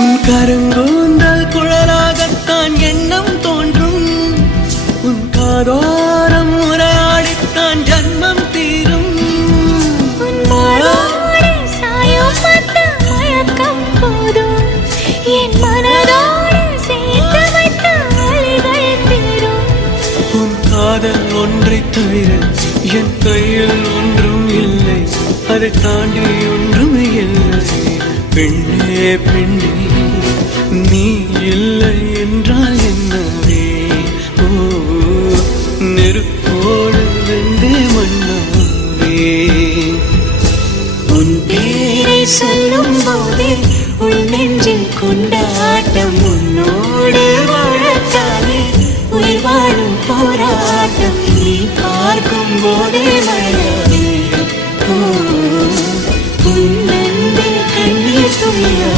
உன் கருங்கூந்தல் குழலாகத்தான் எண்ணம் தோன்றும். உன் காதோரம் உரையாடித்தான் ஜன்மம் தீரும். உன் மாறோடு சாயம் பார்த்த மயக்கம் போதும். என் மனதோடு சேர்த்து வைத்த வழிகள் தீரும். உன் காதல் ஒன்றை தவிர என் கையில் ஒன்றும் இல்லை. அதை தாண்டி ஒன்றும் இல்லை. பெண்ணே பெண்ணே நீ இல்லை என்றால் என்னவே? ஓ நெருப்போடு வெந்தே மண்ணாவே. உன் பேரை சொல்லும் போதே உன்னை